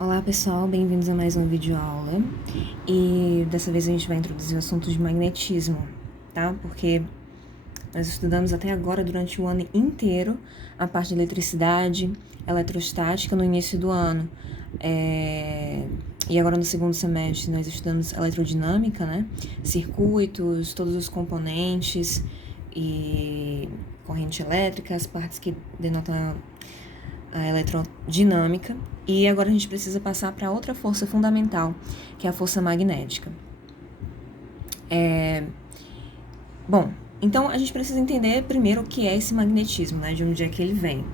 Olá pessoal, bem-vindos a mais uma videoaula e dessa vez a gente vai introduzir o assunto de magnetismo, tá? Porque nós estudamos até agora durante o ano inteiro a parte de eletricidade, eletrostática no início do ano e agora no segundo semestre nós estudamos eletrodinâmica, né? Circuitos, todos os componentes e corrente elétrica, as partes que denotam a eletrodinâmica, e agora a gente precisa passar para outra força fundamental, que é a força magnética. Bom, então a gente precisa entender primeiro o que é esse magnetismo, né? De onde é que ele vem.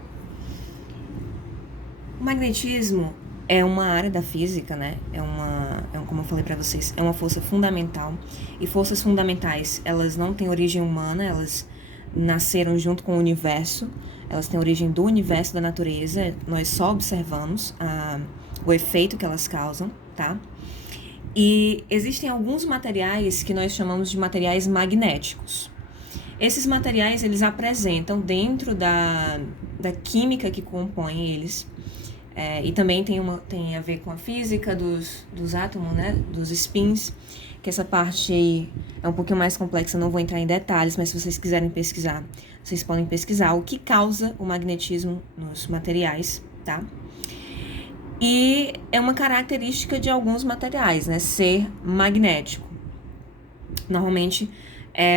O magnetismo é uma área da física, né? Como eu falei para vocês, é uma força fundamental. E forças fundamentais, elas não têm origem humana, elas nasceram junto com o universo, elas têm origem do universo, da natureza, nós só observamos o efeito que elas causam, tá? E existem alguns materiais que nós chamamos de materiais magnéticos. Esses materiais, eles apresentam dentro da química que compõe eles, e também tem a ver com a física dos átomos, né, dos spins, que essa parte aí é um pouquinho mais complexa, não vou entrar em detalhes, mas se vocês quiserem pesquisar, vocês podem pesquisar o que causa o magnetismo nos materiais, tá? E é uma característica de alguns materiais, né, ser magnético. Normalmente,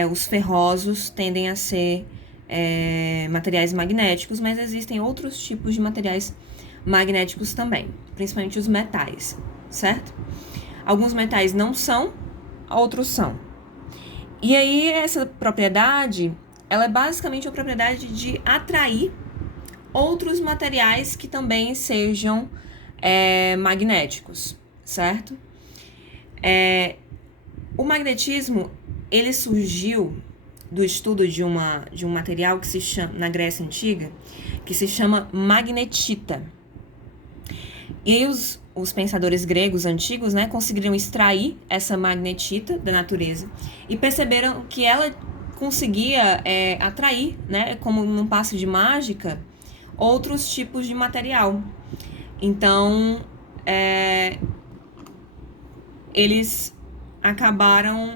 os ferrosos tendem a ser materiais magnéticos, mas existem outros tipos de materiais magnéticos também, principalmente os metais, certo? Alguns metais não são, outros são. E aí, essa propriedade, ela é basicamente a propriedade de atrair outros materiais que também sejam magnéticos, certo? O magnetismo, ele surgiu do estudo de um material que se chama, na Grécia Antiga, que se chama magnetita. E aí os pensadores gregos antigos, né, conseguiram extrair essa magnetita da natureza e perceberam que ela conseguia atrair, né, como num passe de mágica, outros tipos de material. Então, eles acabaram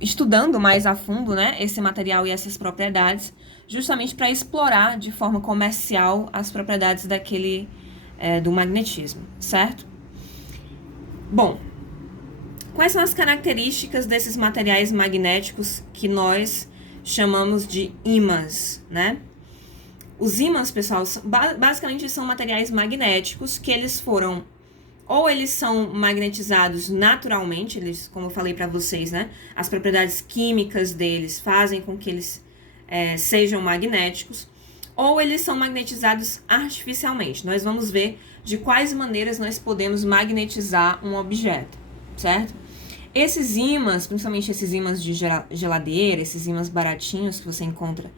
estudando mais a fundo, né, esse material e essas propriedades, justamente para explorar de forma comercial as propriedades do magnetismo, certo? Bom, quais são as características desses materiais magnéticos que nós chamamos de ímãs, né? Os ímãs, pessoal, basicamente são materiais magnéticos que eles são magnetizados naturalmente, eles, como eu falei para vocês, né? As propriedades químicas deles fazem com que eles sejam magnéticos, ou eles são magnetizados artificialmente. Nós vamos ver de quais maneiras nós podemos magnetizar um objeto, certo? Esses ímãs, principalmente esses ímãs de geladeira, esses ímãs baratinhos que você encontra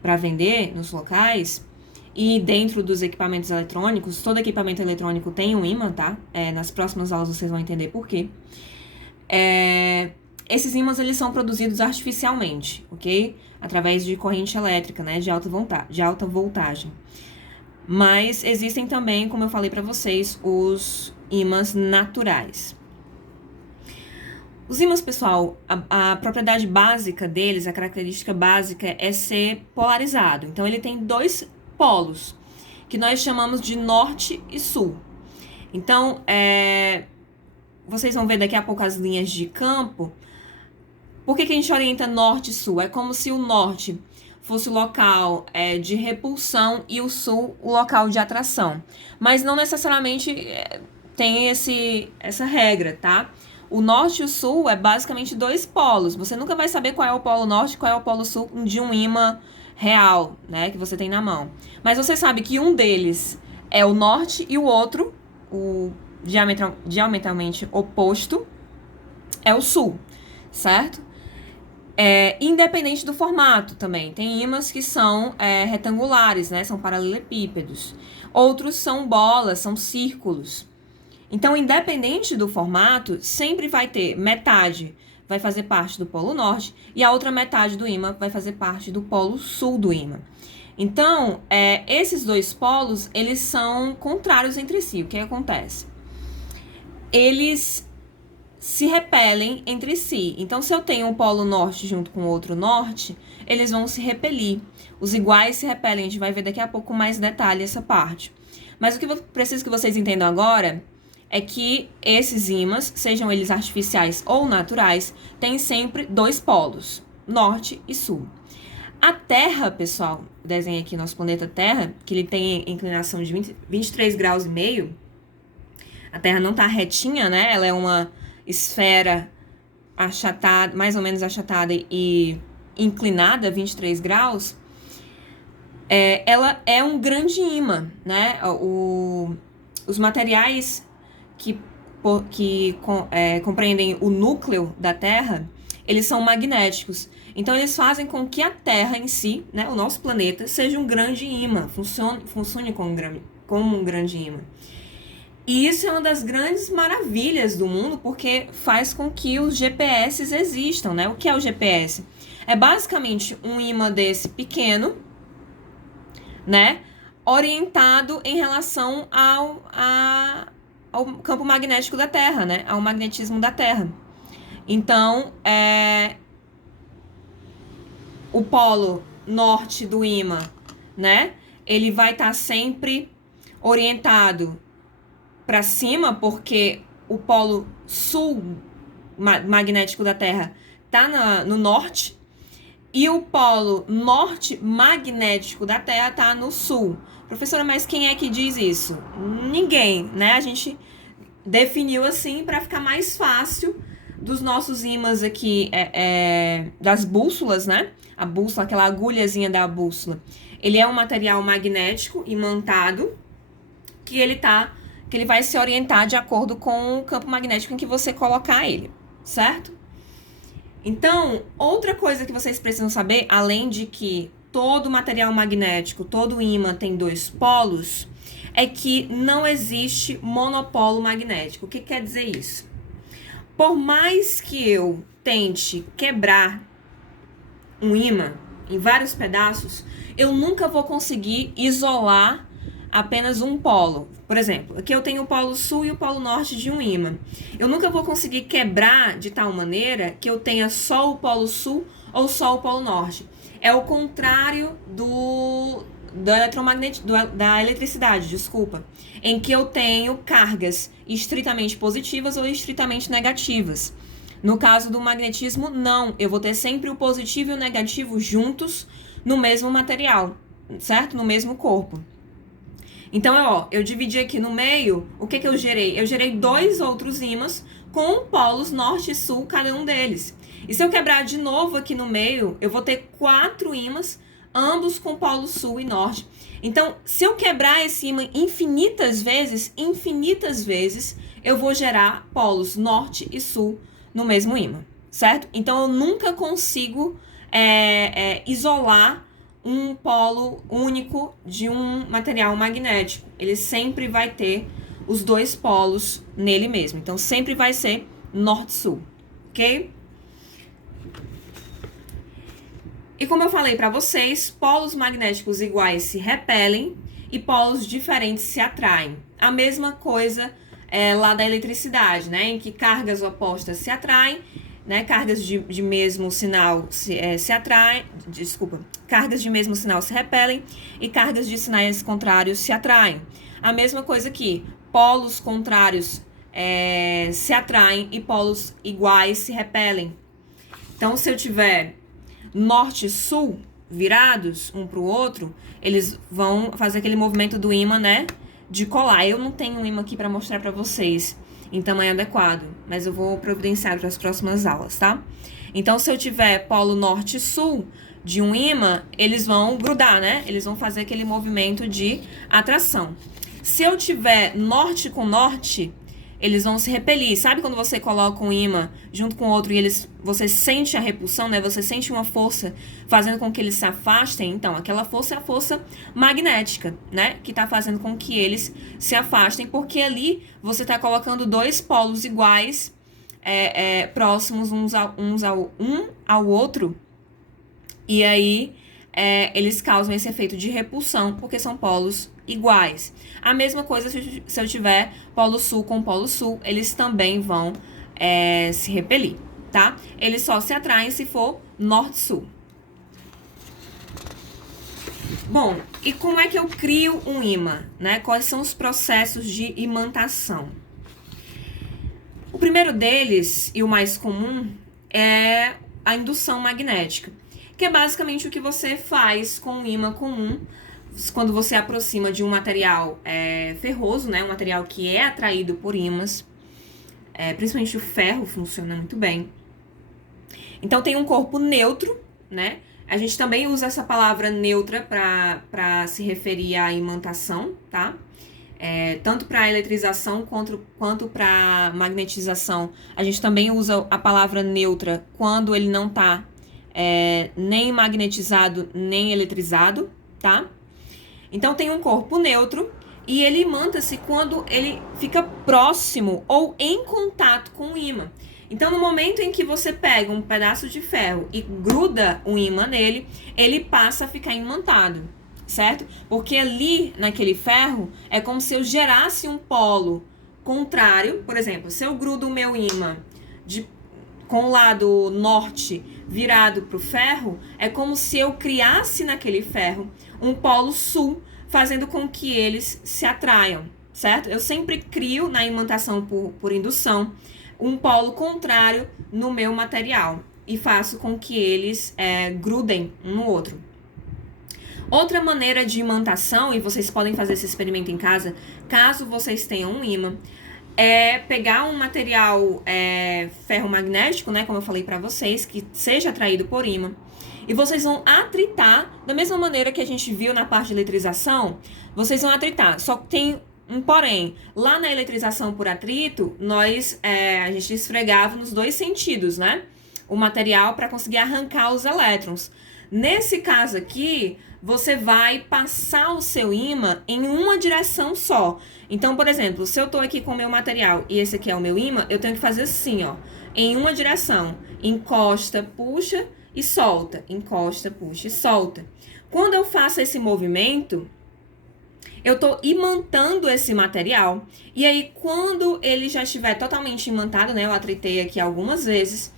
para vender nos locais, e dentro dos equipamentos eletrônicos, todo equipamento eletrônico tem um ímã, tá? Nas próximas aulas vocês vão entender por quê. Esses ímãs, eles são produzidos artificialmente, ok? Através de corrente elétrica, né? De alta voltagem. Mas existem também, como eu falei para vocês, os ímãs naturais. Os ímãs, pessoal, a propriedade básica deles, a característica básica é ser polarizado. Então, ele tem dois polos, que nós chamamos de norte e sul. Então, vocês vão ver daqui a pouco as linhas de campo. Por que a gente orienta norte e sul? É como se o norte fosse o local de repulsão e o sul o local de atração. Mas não necessariamente tem essa regra, tá? O norte e o sul é basicamente dois polos. Você nunca vai saber qual é o polo norte e qual é o polo sul de um ímã real, né, que você tem na mão. Mas você sabe que um deles é o norte e o outro, o diametralmente oposto, é o sul, certo? Independente do formato também. Tem ímãs que são retangulares, né, são paralelepípedos. Outros são bolas, são círculos. Então, independente do formato, sempre vai ter metade vai fazer parte do polo norte e a outra metade do ímã vai fazer parte do polo sul do ímã. Então, esses dois polos, eles são contrários entre si. O que acontece? Eles se repelem entre si. Então, se eu tenho um polo norte junto com outro norte, eles vão se repelir. Os iguais se repelem. A gente vai ver daqui a pouco com mais detalhe essa parte. Mas o que eu preciso que vocês entendam agora é que esses ímãs, sejam eles artificiais ou naturais, têm sempre dois polos, norte e sul. A Terra, pessoal, desenha aqui nosso planeta Terra, que ele tem inclinação de 23 graus e meio. A Terra não tá retinha, né? Ela é uma esfera achatada, mais ou menos achatada e inclinada, 23 graus. Ela é um grande ímã, né? Os materiais que compreendem o núcleo da Terra, eles são magnéticos. Então, eles fazem com que a Terra em si, né, o nosso planeta, seja um grande ímã, funcione como um grande ímã. E isso é uma das grandes maravilhas do mundo, porque faz com que os GPS existam, né? O que é o GPS? É basicamente um ímã desse pequeno, né, orientado em relação ao campo magnético da Terra, né, ao magnetismo da Terra. Então, o polo norte do ímã, né, ele vai estar sempre orientado para cima, porque o polo sul magnético da Terra está no norte, e o polo norte magnético da Terra está no sul. Professora, mas quem é que diz isso? Ninguém, né? A gente definiu assim para ficar mais fácil dos nossos ímãs aqui, das bússolas, né? A bússola, aquela agulhazinha da bússola. Ele é um material magnético imantado que ele vai se orientar de acordo com o campo magnético em que você colocar ele, certo? Então, outra coisa que vocês precisam saber, além de que todo material magnético, todo ímã tem dois polos, é que não existe monopolo magnético. O que quer dizer isso? Por mais que eu tente quebrar um ímã em vários pedaços, eu nunca vou conseguir isolar apenas um polo. Por exemplo, aqui eu tenho o polo sul e o polo norte de um ímã. Eu nunca vou conseguir quebrar de tal maneira que eu tenha só o polo sul ou só o polo norte. É o contrário da eletricidade, desculpa, em que eu tenho cargas estritamente positivas ou estritamente negativas. No caso do magnetismo, não. Eu vou ter sempre o positivo e o negativo juntos no mesmo material, certo? No mesmo corpo. Então, eu dividi aqui no meio, o que eu gerei? Eu gerei dois outros ímãs com polos norte e sul, cada um deles. E se eu quebrar de novo aqui no meio, eu vou ter 4 ímãs, ambos com polo sul e norte. Então, se eu quebrar esse ímã infinitas vezes, eu vou gerar polos norte e sul no mesmo ímã, certo? Então, eu nunca consigo isolar um polo único de um material magnético. Ele sempre vai ter os dois polos nele mesmo. Então, sempre vai ser norte-sul, ok? E como eu falei para vocês, polos magnéticos iguais se repelem e polos diferentes se atraem. A mesma coisa lá da eletricidade, né? Em que cargas opostas se atraem, né? Cargas de mesmo sinal se atraem, cargas de mesmo sinal se repelem e cargas de sinais contrários se atraem. A mesma coisa aqui, polos contrários se atraem e polos iguais se repelem. Então, se eu tiver norte e sul virados um para o outro, eles vão fazer aquele movimento do ímã, né? De colar. Eu não tenho um ímã aqui para mostrar para vocês em tamanho adequado, mas eu vou providenciar para as próximas aulas, tá? Então, se eu tiver polo norte e sul de um ímã, eles vão grudar, né? Eles vão fazer aquele movimento de atração. Se eu tiver norte com norte, eles vão se repelir. Sabe quando você coloca um ímã junto com outro e você sente a repulsão, né? Você sente uma força fazendo com que eles se afastem? Então, aquela força é a força magnética, né? Que está fazendo com que eles se afastem, porque ali você está colocando dois polos iguais próximos um ao outro, e aí eles causam esse efeito de repulsão, porque são polos iguais. A mesma coisa se eu tiver polo sul com polo sul, eles também vão se repelir, tá? Eles só se atraem se for norte-sul. Bom, e como é que eu crio um ímã, né? Quais são os processos de imantação? O primeiro deles, e o mais comum, é a indução magnética, que é basicamente o que você faz com um ímã comum quando você aproxima de um material ferroso, né? Um material que é atraído por ímãs, principalmente o ferro funciona muito bem. Então tem um corpo neutro, né? A gente também usa essa palavra neutra para se referir à imantação, tá? Tanto para eletrização quanto para magnetização. A gente também usa a palavra neutra quando ele não está nem magnetizado nem eletrizado, tá? Então tem um corpo neutro e ele imanta-se quando ele fica próximo ou em contato com o ímã. Então, no momento em que você pega um pedaço de ferro e gruda um ímã nele, ele passa a ficar imantado, certo? Porque ali, naquele ferro, é como se eu gerasse um polo contrário. Por exemplo, se eu grudo o meu ímã com o lado norte virado para o ferro, é como se eu criasse naquele ferro um polo sul, fazendo com que eles se atraiam, certo? Eu sempre crio na imantação por indução um polo contrário no meu material e faço com que eles grudem um no outro. Outra maneira de imantação, e vocês podem fazer esse experimento em casa, caso vocês tenham um ímã, é pegar um material ferromagnético, né, como eu falei para vocês, que seja atraído por ímã, e vocês vão atritar, da mesma maneira que a gente viu na parte de eletrização, vocês vão atritar, só que tem um porém. Lá na eletrização por atrito, a gente esfregava nos dois sentidos, né, o material para conseguir arrancar os elétrons. Nesse caso aqui, você vai passar o seu ímã em uma direção só. Então, por exemplo, se eu estou aqui com o meu material e esse aqui é o meu ímã, eu tenho que fazer assim, ó, em uma direção. Encosta, puxa e solta. Encosta, puxa e solta. Quando eu faço esse movimento, eu estou imantando esse material. E aí, quando ele já estiver totalmente imantado, né, eu atritei aqui algumas vezes,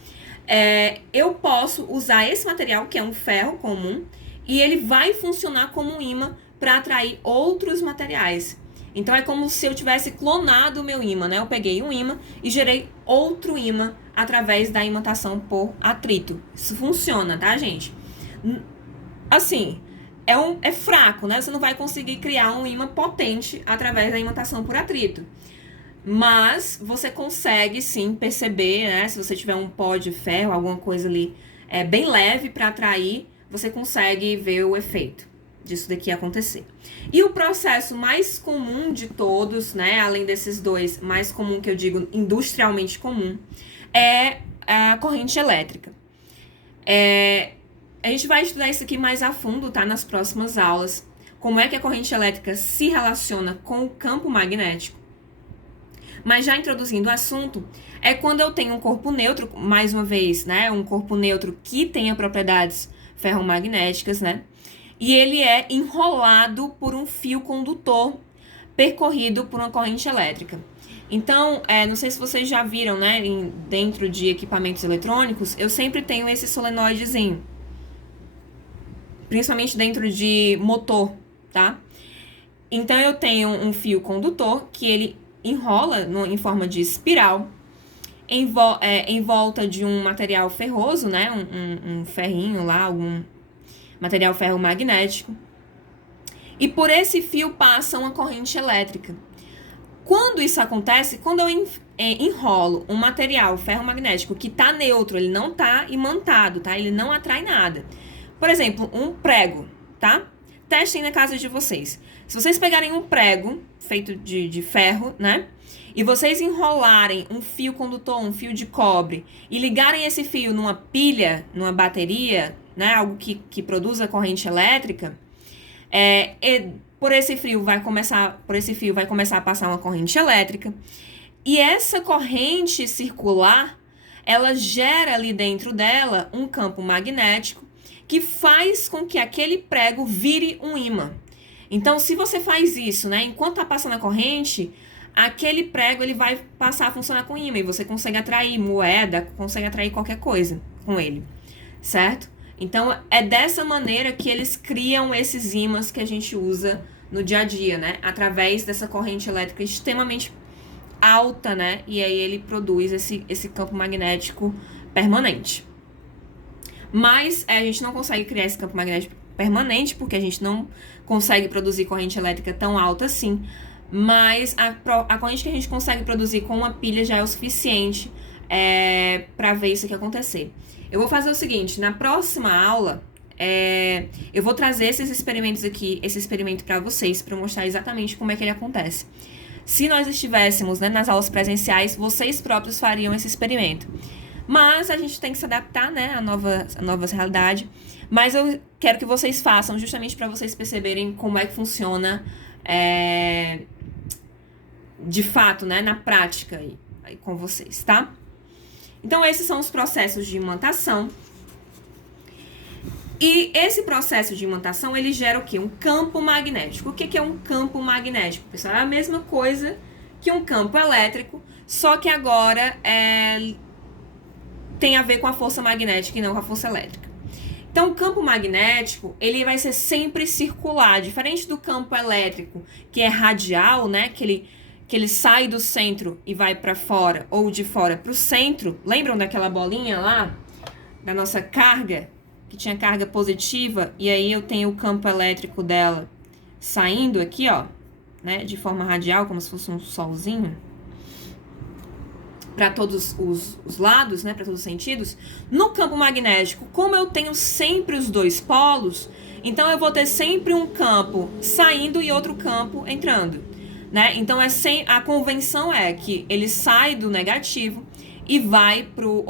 eu posso usar esse material, que é um ferro comum, e ele vai funcionar como um ímã para atrair outros materiais. Então, é como se eu tivesse clonado o meu ímã, né? Eu peguei um ímã e gerei outro ímã através da imantação por atrito. Isso funciona, tá, gente? Assim, é fraco, né? Você não vai conseguir criar um ímã potente através da imantação por atrito. Mas você consegue sim perceber, né? Se você tiver um pó de ferro, alguma coisa ali bem leve para atrair, você consegue ver o efeito disso daqui acontecer. E o processo mais comum de todos, né? Além desses dois, mais comum que eu digo industrialmente comum, é a corrente elétrica. A gente vai estudar isso aqui mais a fundo, tá? Nas próximas aulas. Como é que a corrente elétrica se relaciona com o campo magnético. Mas já introduzindo o assunto, é quando eu tenho um corpo neutro, mais uma vez, né? Um corpo neutro que tenha propriedades ferromagnéticas, né? E ele é enrolado por um fio condutor percorrido por uma corrente elétrica. Então, não sei se vocês já viram, né? Dentro de equipamentos eletrônicos, eu sempre tenho esse solenoidezinho. Principalmente dentro de motor, tá? Então, eu tenho um fio condutor que ele enrola em forma de espiral em volta de um material ferroso, né? Um ferrinho lá, algum material ferromagnético. E por esse fio passa uma corrente elétrica. Quando isso acontece, quando eu enrolo um material ferromagnético que está neutro, ele não está imantado, tá? Ele não atrai nada. Por exemplo, um prego, tá? Testem na casa de vocês. Se vocês pegarem um prego feito de ferro, né? E vocês enrolarem um fio condutor, um fio de cobre, e ligarem esse fio numa pilha, numa bateria, né? Algo que produza corrente elétrica, por esse fio vai começar a passar uma corrente elétrica. E essa corrente circular, ela gera ali dentro dela um campo magnético que faz com que aquele prego vire um ímã. Então, se você faz isso, né, enquanto está passando a corrente, aquele prego ele vai passar a funcionar com ímã e você consegue atrair moeda, consegue atrair qualquer coisa com ele, certo? Então, é dessa maneira que eles criam esses ímãs que a gente usa no dia a dia, né? Através dessa corrente elétrica extremamente alta, né? E aí ele produz esse campo magnético permanente. Mas a gente não consegue criar esse campo magnético permanente, porque a gente não consegue produzir corrente elétrica tão alta assim. Mas a corrente que a gente consegue produzir com uma pilha já é o suficiente para ver isso aqui acontecer. Eu vou fazer o seguinte, na próxima aula, eu vou trazer esses experimentos aqui, esse experimento para vocês, para mostrar exatamente como é que ele acontece. Se nós estivéssemos, né, nas aulas presenciais, vocês próprios fariam esse experimento. Mas a gente tem que se adaptar, né, à nova realidade. Mas eu quero que vocês façam justamente para vocês perceberem como é que funciona de fato, né, na prática aí com vocês, tá? Então, esses são os processos de imantação. E esse processo de imantação, ele gera o quê? Um campo magnético. O que é um campo magnético, pessoal? É a mesma coisa que um campo elétrico, só que agora tem a ver com a força magnética e não com a força elétrica. Então, o campo magnético, ele vai ser sempre circular, diferente do campo elétrico, que é radial, né? Que ele sai do centro e vai para fora, ou de fora para o centro. Lembram daquela bolinha lá, da nossa carga, que tinha carga positiva, e aí eu tenho o campo elétrico dela saindo aqui, ó, né, de forma radial, como se fosse um solzinho, para todos os lados, né, para todos os sentidos. No campo magnético, como eu tenho sempre os dois polos, então eu vou ter sempre um campo saindo e outro campo entrando, né? Então a convenção é que ele sai do negativo e vai pro,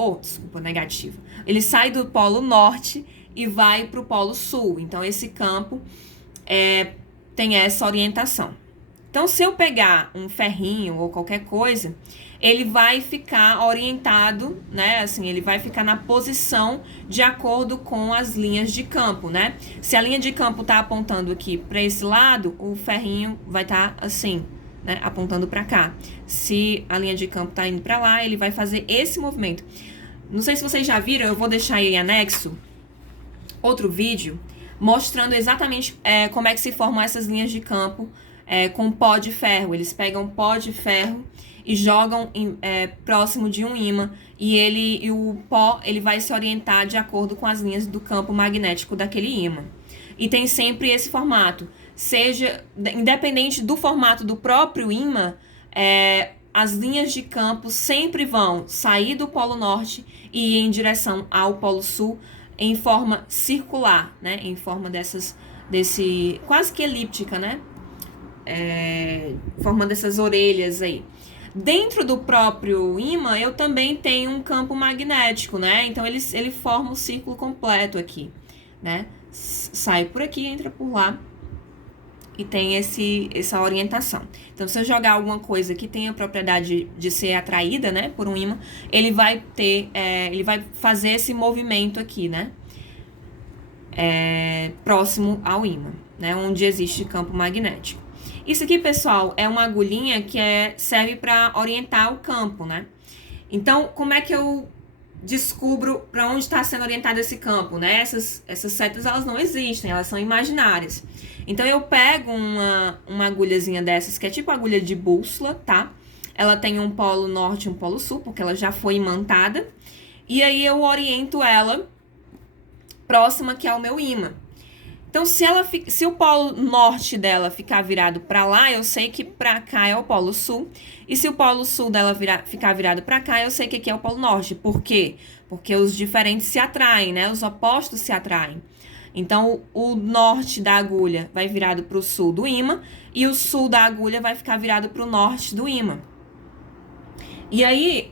negativo. Ele sai do polo norte e vai pro polo sul. Então esse campo tem essa orientação. Então, se eu pegar um ferrinho ou qualquer coisa, ele vai ficar orientado, né? Assim, ele vai ficar na posição de acordo com as linhas de campo, né? Se a linha de campo tá apontando aqui para esse lado, o ferrinho vai estar assim, né? Apontando para cá. Se a linha de campo tá indo para lá, ele vai fazer esse movimento. Não sei se vocês já viram, eu vou deixar aí em anexo outro vídeo mostrando exatamente como é que se formam essas linhas de campo com pó de ferro. Eles pegam pó de ferro e jogam próximo de um ímã e o pó ele vai se orientar de acordo com as linhas do campo magnético daquele ímã. E tem sempre esse formato, seja independente do formato do próprio ímã, as linhas de campo sempre vão sair do polo norte e ir em direção ao polo sul em forma circular, né? Em forma desse quase que elíptica, né? Forma dessas orelhas aí. Dentro do próprio ímã, eu também tenho um campo magnético, né? Então, ele forma o círculo completo aqui, né? Sai por aqui, entra por lá e tem essa orientação. Então, se eu jogar alguma coisa que tenha a propriedade de ser atraída, né, por um ímã, ele vai fazer esse movimento aqui, né? Próximo ao ímã, né? Onde existe campo magnético. Isso aqui, pessoal, é uma agulhinha que serve para orientar o campo, né? Então, como é que eu descubro para onde está sendo orientado esse campo, né? Essas setas, elas não existem, elas são imaginárias. Então, eu pego uma agulhazinha dessas, que é tipo agulha de bússola, tá? Ela tem um polo norte e um polo sul, porque ela já foi imantada. E aí, eu oriento ela próxima que é o meu ímã. Então, se o polo norte dela ficar virado para lá, eu sei que para cá é o polo sul. E se o polo sul dela ficar virado para cá, eu sei que aqui é o polo norte. Por quê? Porque os diferentes se atraem, né? Os opostos se atraem. Então, o norte da agulha vai virado para o sul do ímã e o sul da agulha vai ficar virado para o norte do ímã. E aí,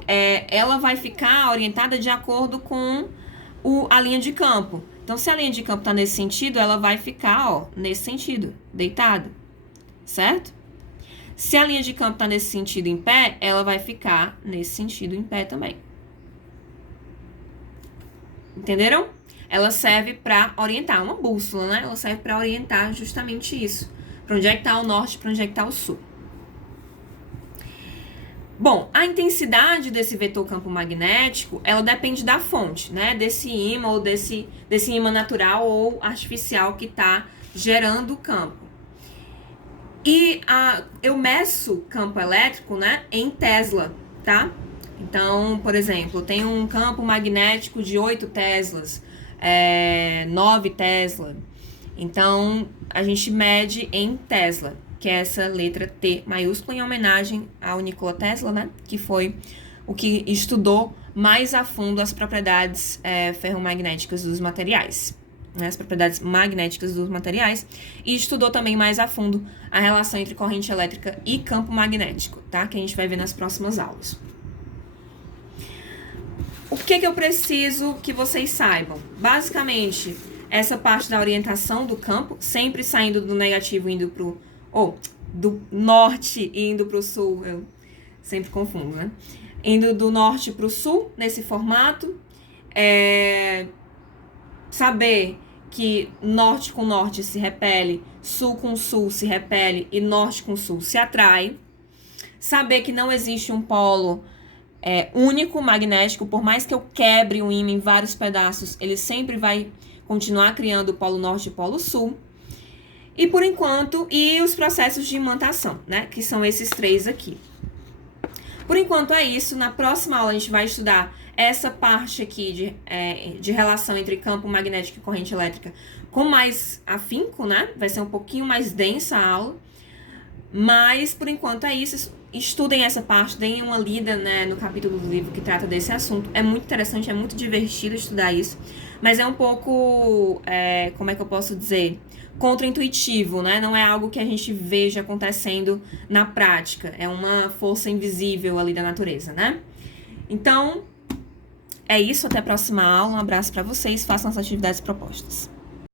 ela vai ficar orientada de acordo com a linha de campo. Então, se a linha de campo está nesse sentido, ela vai ficar, ó, nesse sentido, deitado, certo? Se a linha de campo está nesse sentido em pé, ela vai ficar nesse sentido em pé também. Entenderam? Ela serve para orientar, uma bússola, né? Ela serve para orientar justamente isso. Para onde é que está o norte, para onde é que está o sul. Bom, a intensidade desse vetor campo magnético, ela depende da fonte, né? Desse ímã ou desse ímã natural ou artificial que está gerando o campo. E eu meço campo elétrico, né, em Tesla, tá? Então, por exemplo, tem um campo magnético de 8 Teslas, 9 Tesla. Então, a gente mede em Tesla, que é essa letra T maiúscula, em homenagem ao Nikola Tesla, né? Que foi o que estudou mais a fundo as propriedades ferromagnéticas dos materiais. Né, as propriedades magnéticas dos materiais, e estudou também mais a fundo a relação entre corrente elétrica e campo magnético, tá? Que a gente vai ver nas próximas aulas. O que eu preciso que vocês saibam? Basicamente, essa parte da orientação do campo, sempre saindo do negativo indo pro... do norte e indo pro sul, eu sempre confundo, né? Indo do norte pro sul, nesse formato. Saber que norte com norte se repele, sul com sul se repele e norte com sul se atrai. Saber que não existe um polo único magnético, por mais que eu quebre o ímã em vários pedaços, ele sempre vai continuar criando o polo norte e o polo sul. E por enquanto, os processos de imantação, né? Que são esses 3 aqui. Por enquanto é isso. Na próxima aula a gente vai estudar essa parte aqui de relação entre campo magnético e corrente elétrica com mais afinco, né? Vai ser um pouquinho mais densa a aula. Mas, por enquanto, é isso. Estudem essa parte, deem uma lida, né, no capítulo do livro que trata desse assunto. É muito interessante, é muito divertido estudar isso. Mas é um pouco, como é que eu posso dizer? Contra-intuitivo, né? Não é algo que a gente veja acontecendo na prática. É uma força invisível ali da natureza, né? Então, é isso. Até a próxima aula. Um abraço para vocês. Façam as atividades propostas.